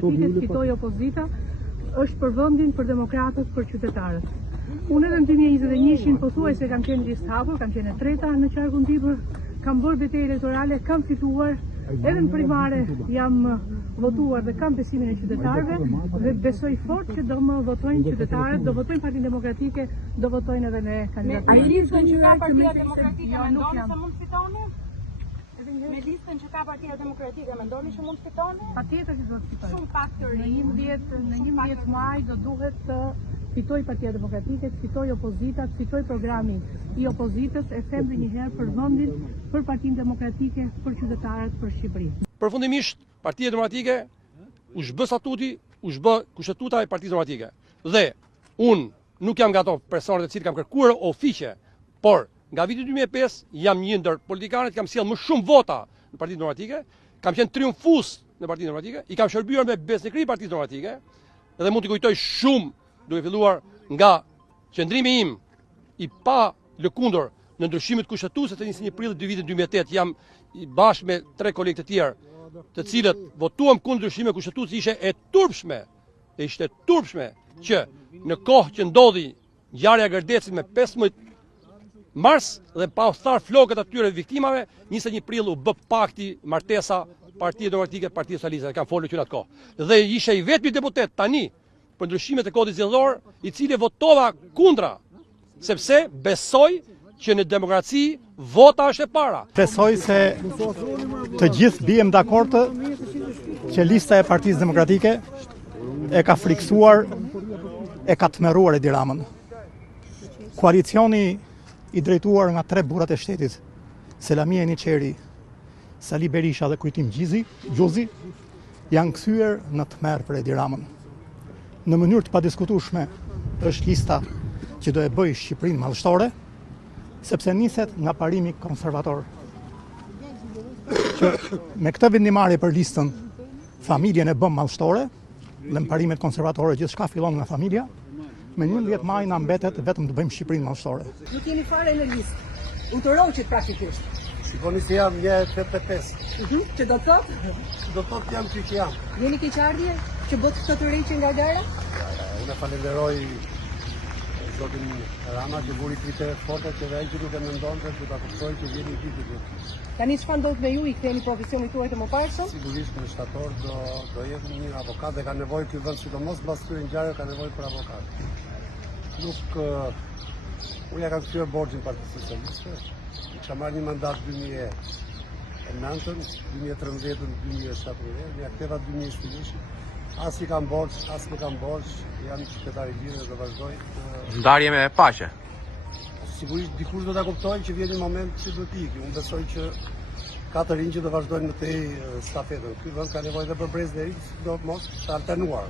Demokratike, fitoi opozita, është për vendin, për demokratët, për qytetarët. Unë edhe në 2021 pothuajse kam qenë listë hapur, kam qenë e treta në qarkun tipër, kam bërë betejë elektorale, kam fituar, edhe në primare jam votuar dhe kam besimin e qytetarëve dhe besoj fort që do më votojnë qytetarët, do votojnë Partinë Demokratike, do votojnë edhe ne kandidatë. Me listën që ka Partia Demokratike mendoni se mund të fitoni? Me listën që ka Partia Demokratike mendoni që mund të fitoni? Patjetër që do të fitojë. Shumë pak të rinj. Në 11 maj do duhet të fitoj Partia Demokratike, të fitoj opozita, të fitoj programin i opozitës, e them edhe një herë për vendin, për Partinë Demokratike, për qytetarët, për Shqipërinë. Përfundimisht, Partia Demokratike u zhbë statuti, u zhbë kushtetuta e Partisë Demokratike. Dhe unë nuk jam nga ato personat e cilët kam kërkuar ofiqe, por nga viti 2005 jam një ndër politikanët që kam sjellë më shumë vota në Partinë Demokratike, kam qenë triumfues në Partinë Demokratike, i kam shërbyer me besnikëri Partisë Demokratike dhe mund t'i kujtoj shumë duke filluar nga qëndrimi im i pa lëkundur në ndryshimet kushtetuese të 21 prillit 2008, jam bashkë me 3 kolegë të tjerë, të cilët votuam kundër ndryshimeve kushtetuese, ishte e turpshme që në kohë që ndodhi ngjarja e Gërdecit me 15 mars dhe pa u tharë flokët atyre viktimave, 21 prill u bë pakti, martesa Partia Demokratike, Partia Socialiste, kam folur që në atë kohë. Dhe isha i vetmi deputet tani për ndryshimet e kodit zgjedhor, i cili votova kundra, sepse besoj që në demokraci vota është e para. Besoj se të gjithë bijem dakord që lista e Partisë Demokratike e ka friksuar, e ka tmerruar Edi Ramën. Koalicioni i drejtuar nga 3 burrat e shtetit, Selamia Niçeri, Sali Berisha dhe Kujtim Gjuzi, janë kthyer në tmerr për Edi Ramën. Në mënyrë të padiskutueshme është lista që do e bëjë Shqipërinë mallshtore, sepse niset nga parimi konservator. Që me këtë vendimarrje për listën, familjen e bëm mallshtore, dhe në parimet konservatore gjithçka fillon nga familja, me 11 maj na mbetet vetëm të bëjmë Shqipërinë mallshtore. Nuk jeni fare në listë. U tërhoqit praktikisht. Shikoni se jam 1.85. Që do të thotë? Do të thotë jam që jam. Jeni keqardhje që bëtë këtë të rejqe nga gara? Unë falenderoj zotin Rama që buri kritere forte që dhe ai që duke mendonte që ta kuptoj që vjen i vitit. Tani çfarë ndodh me ju, i ktheni profesionit tuaj të mëparshëm? Sigurisht në shtator do jetë një avokat dhe ka nevojë ky vend sidomos mbas këtyre ngjarjeve ka nevojë për avokat. Nuk unë ja kam kthyer borxhin Partisë Socialiste. Kam marrë një mandat 2009, 2013, 2017, ja ktheva 2021. As i kam borx, as nuk kam borx, jam qytetar i lirë dhe do vazhdoj. Ndarje me paqe. Sigurisht dikush do ta kuptojë që vjen një moment që do të ikë. Unë besoj që ka të rinj që do vazhdojnë në tej stafetën. Ky vend ka nevojë edhe për brez dhe rinj, do mos të alternuar.